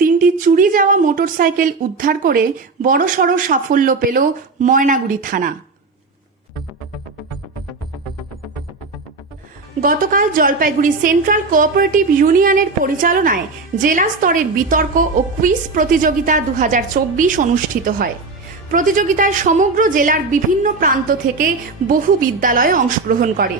তিনটি চুরি যাওয়া মোটরসাইকেল উদ্ধার করে বড়সড় সাফল্য পেল ময়নাগুড়ি থানা। গতকাল জলপাইগুড়ি সেন্ট্রাল কোঅপারেটিভ ইউনিয়নের পরিচালনায় জেলা স্তরের বিতর্ক ও কুইজ প্রতিযোগিতা দু হাজার চব্বিশ অনুষ্ঠিত হয়। প্রতিযোগিতায় সমগ্র জেলার বিভিন্ন প্রান্ত থেকে বহু বিদ্যালয়ে অংশগ্রহণ করে।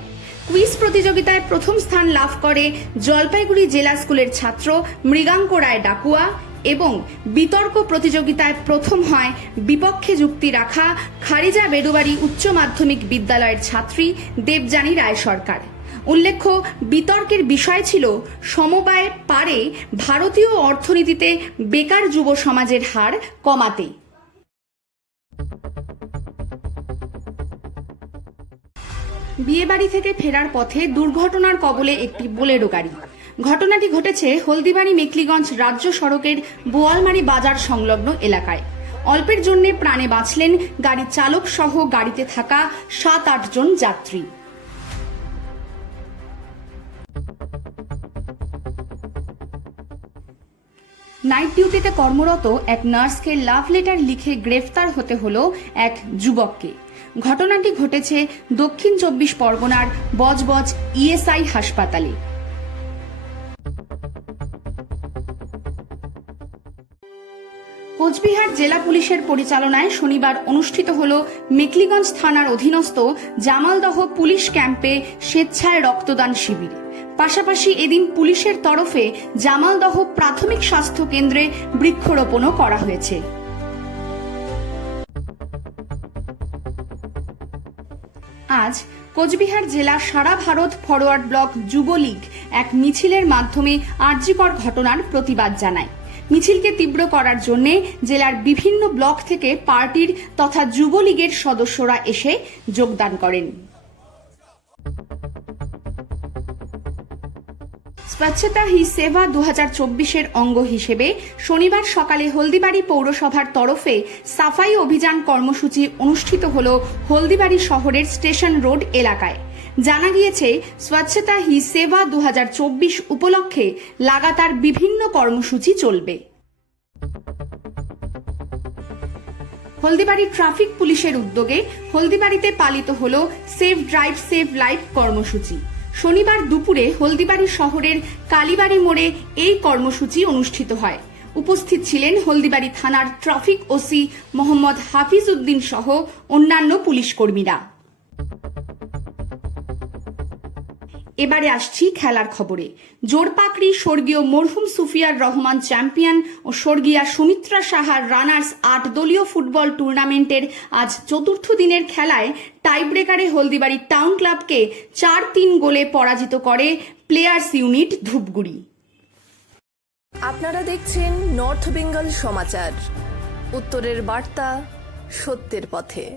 কুইজ প্রতিযোগিতায় প্রথম স্থান লাভ করে জলপাইগুড়ি জেলা স্কুলের ছাত্র মৃগাঙ্ক রায় ডাকুয়া এবং বিতর্ক প্রতিযোগিতায় প্রথম হয় বিপক্ষে যুক্তি রাখা খারিজা বেডুবাড়ি উচ্চ মাধ্যমিক বিদ্যালয়ের ছাত্রী দেবযানী রায় সরকার। উল্লেখ্য, বিতর্কের বিষয় ছিল সমবায় পারে ভারতীয় অর্থনীতিতে বেকার যুব সমাজের হার কমাতে বিয়েবাড়ি থেকে ফেরার পথে দুর্ঘটনার কবলে একটি বোলেরো গাড়ি। ঘটনাটি ঘটেছে হলদিবাড়ি মেকলিগঞ্জ রাজ্য সড়কের বোয়ালমারি বাজার সংলগ্ন এলাকায়। অল্পের জন্য প্রাণে বাঁচলেন গাড়ির চালক সহ গাড়িতে থাকা সাত আট জন যাত্রী। নাইট ডিউটিতে কর্মরত এক নার্সকে লাভ লেটার লিখে গ্রেফতার হতে হলো এক যুবককে। ঘটনাটি ঘটেছে দক্ষিণ চব্বিশ পরগনার বজবজ ইএসআই হাসপাতালে। কোচবিহার জেলা পুলিশের পরিচালনায় শনিবার অনুষ্ঠিত হল মেকলিগঞ্জ থানার অধীনস্থ জামালদহ পুলিশ ক্যাম্পে স্বেচ্ছায় রক্তদান শিবির। পাশাপাশি এদিন পুলিশের তরফে জামালদহ প্রাথমিক স্বাস্থ্য কেন্দ্রে বৃক্ষরোপণও করা হয়েছে। আজ কোচবিহার জেলা সারা ভারত ফরওয়ার্ড ব্লক যুবলীগ এক মিছিলের মাধ্যমে আর্যিকর ঘটনার প্রতিবাদ জানায়। মিছিলকে তীব্র করার জন্য জেলার বিভিন্ন ব্লক থেকে পার্টির তথা যুবলীগের সদস্যরা এসে যোগদান করেন। স্বচ্ছতা হি সেবা দু হাজার চব্বিশের অঙ্গ হিসেবে শনিবার সকালে হলদিবাড়ি পৌরসভার তরফে সাফাই অভিযান কর্মসূচি অনুষ্ঠিত হল হলদিবাড়ি শহরের স্টেশন রোড এলাকায়। জানা গিয়েছে, স্বচ্ছতা হি সেবা দু হাজার চব্বিশ উপলক্ষে লাগাতার বিভিন্ন কর্মসূচি চলবে। হলদিবাড়ি ট্রাফিক পুলিশের উদ্যোগে হলদিবাড়িতে পালিত হল সেভ ড্রাইভ সেভ লাইফ কর্মসূচি। শনিবার দুপুরে হলদিবাড়ি শহরের কালীবাড়ি মোড়ে এই কর্মসূচি অনুষ্ঠিত হয়। উপস্থিত ছিলেন হলদিবাড়ি থানার ট্রাফিক ওসি মোহাম্মদ হাফিজ উদ্দিন সহ অন্যান্য পুলিশ কর্মীরা এবারে আসছি খেলার খবরে। জোরপাকড়ি স্বর্গীয় মরহুম সুফিয়ার রহমান চ্যাম্পিয়ন ও স্বর্গীয়া সুমিত্রা সাহার রানার্স আট দলীয় ফুটবল টুর্নামেন্টের আজ চতুর্থ দিনের খেলায় টাইব্রেকারে হলদিবাড়ি টাউন ক্লাবকে চার তিন গোলে পরাজিত করে প্লেয়ার্স ইউনিট ধূপগুড়ি। আপনারা দেখছেন নর্থ বেঙ্গল সমাচার। উত্তরের বার্তা সত্যের পথে।